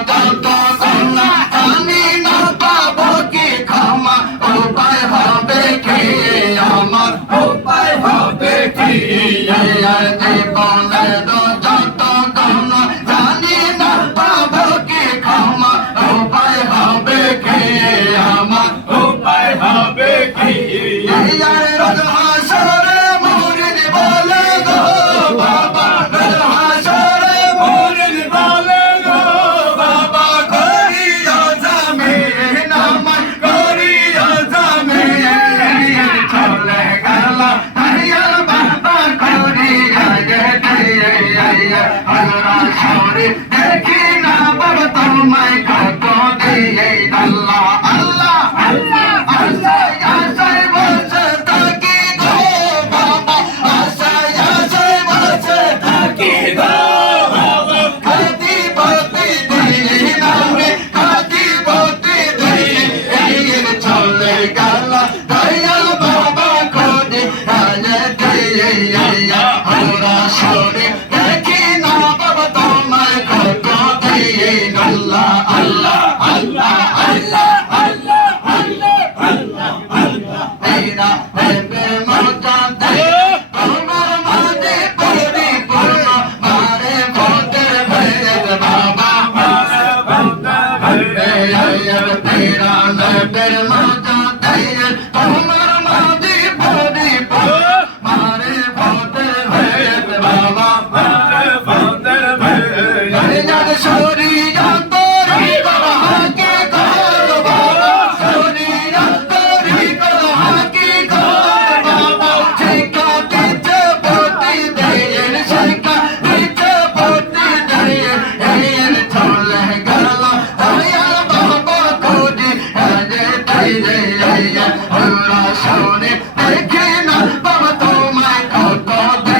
Don't, don't, don't. দিয়ে আল্লাহ শহরে দেখি না বাবা তোমায় কত দিয়ে আল্লাহ আল্লাহ আল্লাহ আল্লাহ আসাই বলছে তাকি গো বাবা। আসাই আসাই বলছে তাকি গো Yeah, yeah, yeah. I'm Mahatma top.